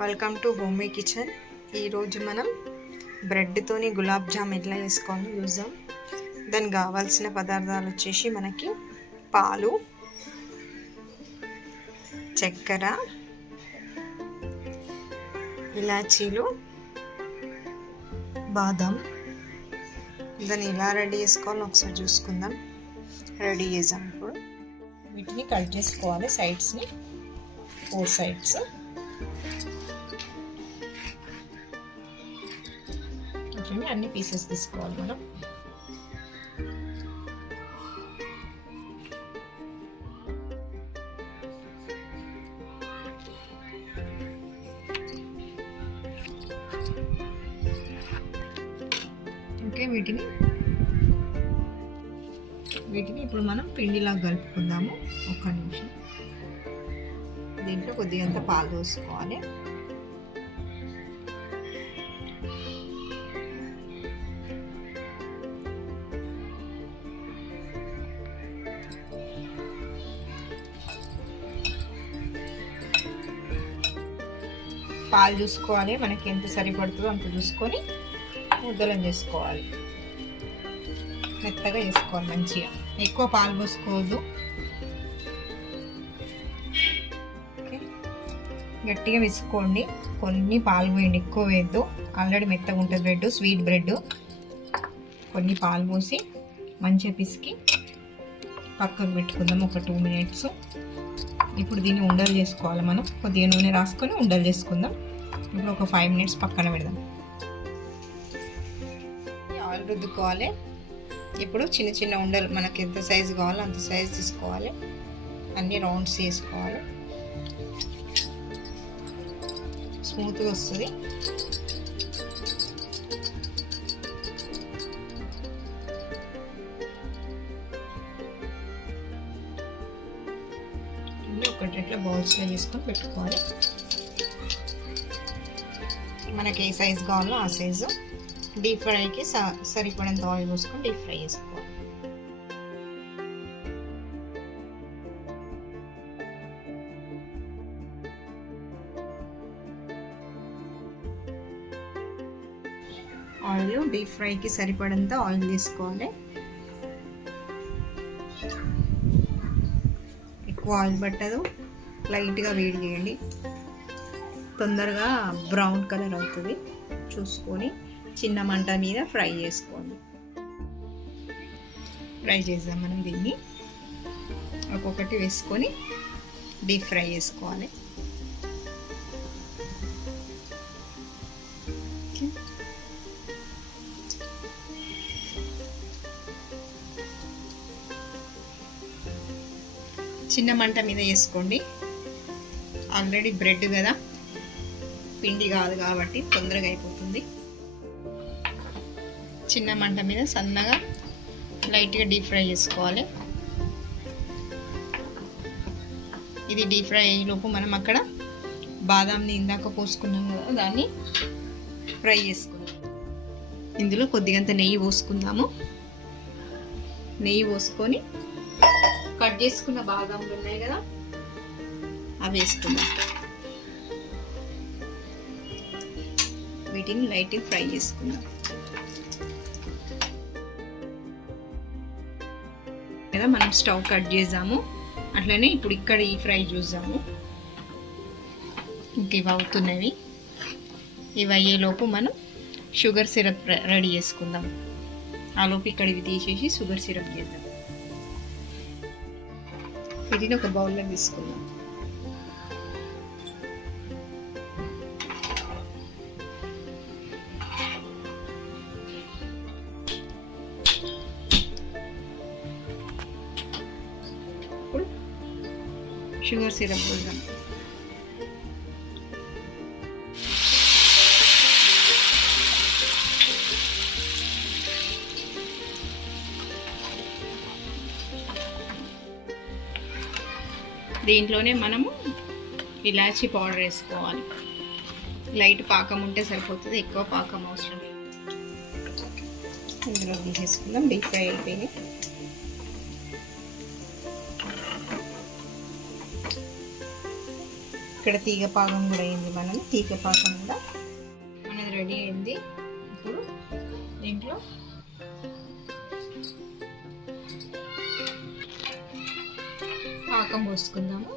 Welcome to Homi kitchen. ఈరోజు మనం బ్రెడ్తోని గులాబ్ జామ్ ఎట్లా చేసుకోవాలో చూద్దాం. దానికి కావాల్సిన పదార్థాలు వచ్చేసి మనకి పాలు, చక్కెర, ఇలాచీలు, బాదం. దాన్ని ఎలా రెడీ చేసుకోవాలో ఒకసారి చూసుకుందాం. రెడీ చేద్దాం. ఇప్పుడు వీటిని కట్ చేసుకోవాలి, సైడ్స్ని 4 సైడ్స్. అన్ని పీసెస్ తీసుకోవాలి మనం. ఓకే, వీటిని ఇప్పుడు మనం పిండిలాగా కలుపుకుందాము. ఒక్క నిమిషం. దీంట్లో కొద్దిగంత పాలు పోసుకోవాలి. పాలు చూసుకోవాలి, మనకి ఎంత సరిపడుతుందో అంత చూసుకొని ముద్దలను చేసుకోవాలి. మెత్తగా చేసుకోవాలి మంచిగా, ఎక్కువ పాలు పోసుకోవద్దు. గట్టిగా విసుకోండి, కొన్ని పాలు పోయండి, ఎక్కువ వేయద్దు. ఆల్రెడీ మెత్తగా ఉంటుంది బ్రెడ్, స్వీట్ బ్రెడ్. కొన్ని పాలు పోసి మంచిగా పిసికి పక్కకు పెట్టుకుందాం ఒక 2 మినిట్స్. ఇప్పుడు దీన్ని ఉండలు చేసుకోవాలి మనం. కొద్దిగా నూనె రాసుకొని ఉండలు చేసుకుందాం. ఇప్పుడు ఒక 5 మినిట్స్ పక్కన పెడదాం. ఆయిల్ రుద్దుకోవాలి. ఇప్పుడు చిన్న చిన్న ఉండలు మనకి ఎంత సైజు కావాలో అంత సైజు తీసుకోవాలి. అన్ని రౌండ్స్ చేసుకోవాలి, స్మూత్గా వస్తుంది. ఒకటి ఇట్లా బౌల్స్లో చేసుకొని పెట్టుకోవాలి. మనకి ఏ సైజు కావాలో ఆ సైజు. డీప్ ఫ్రైకి సరిపడంత ఆయిల్ పోసుకొని డీప్ ఫ్రై చేసుకోవాలి. ఆయిల్ డీప్ ఫ్రైకి సరిపడంత ఆయిల్ తీసుకోవాలి. ఎక్కువ ఆయిల్ పట్టదు, లైట్గా వేడి చేయండి. తొందరగా బ్రౌన్ కలర్ అవుతుంది. చూసుకొని చిన్న మంట మీద ఫ్రై చేసుకోండి. ఫ్రై చేద్దాం మనం దీన్ని. ఒక్కొక్కటి వేసుకొని డీప్ ఫ్రై చేసుకోవాలి. చిన్న మంట మీద వేసుకోండి. ఆల్రెడీ బ్రెడ్ కదా, పిండి కాదు కాబట్టి తొందరగా అయిపోతుంది. చిన్న మంట మీద సన్నగా లైట్గా డీప్ ఫ్రై చేసుకోవాలి. ఇది డీప్ ఫ్రై లోపు మనం అక్కడ బాదాంని ఇందాక పోసుకున్నాం కదా, దాన్ని ఫ్రై చేసుకుందాం. ఇందులో కొద్దిగంత నెయ్యి పోసుకుందాము. నెయ్యి పోసుకొని కట్ చేసుకున్న బాదాంలు ఉన్నాయి కదా, అవి వేసుకుందాం. వీటిని లైట్గా ఫ్రై చేసుకుందాం కదా. మనం స్టవ్ కట్ చేద్దాము. అట్లనే ఇప్పుడు ఇక్కడ ఈ ఫ్రై చూద్దాము. ఇంక ఇవి అవుతున్నవి. ఇవి అయ్యేలోపు మనం షుగర్ సిరప్ రెడీ చేసుకుందాం. ఆ లోపు ఇక్కడ ఇవి తీసేసి షుగర్ సిరప్ చేద్దాం. వీటిని ఒక బౌల్లో తీసుకుందాం. ఇప్పుడు షుగర్ సిరప్ పోద్దాం. దీంట్లోనే మనము ఇలాచీ పౌడర్ వేసుకోవాలి. లైట్ పాకం ఉంటే సరిపోతుంది, ఎక్కువ పాకం అవసరం. ఇందులో తీసేసుకుందాం. డీప్ ఫ్రై అయిపోయింది. ఇక్కడ తీగ పాకం కూడా అయింది. తీగ పాకం కూడా మనది రెడీ అయింది. ఇప్పుడు దీంట్లో పాకం పోసుకుందాము.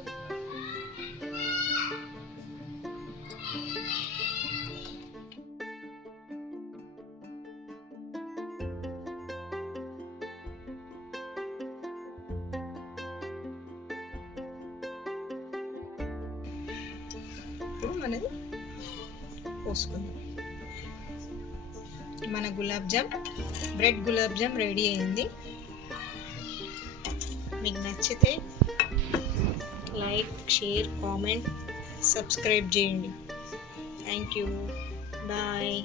మనది పోసుకుందాం. మన గులాబ్ జామ్ బ్రెడ్ గులాబ్ జామ్ రెడీ అయింది. మీకు నచ్చితే లైక్, షేర్, కామెంట్, సబ్స్క్రైబ్ చేయండి. Thank you. బాయ్.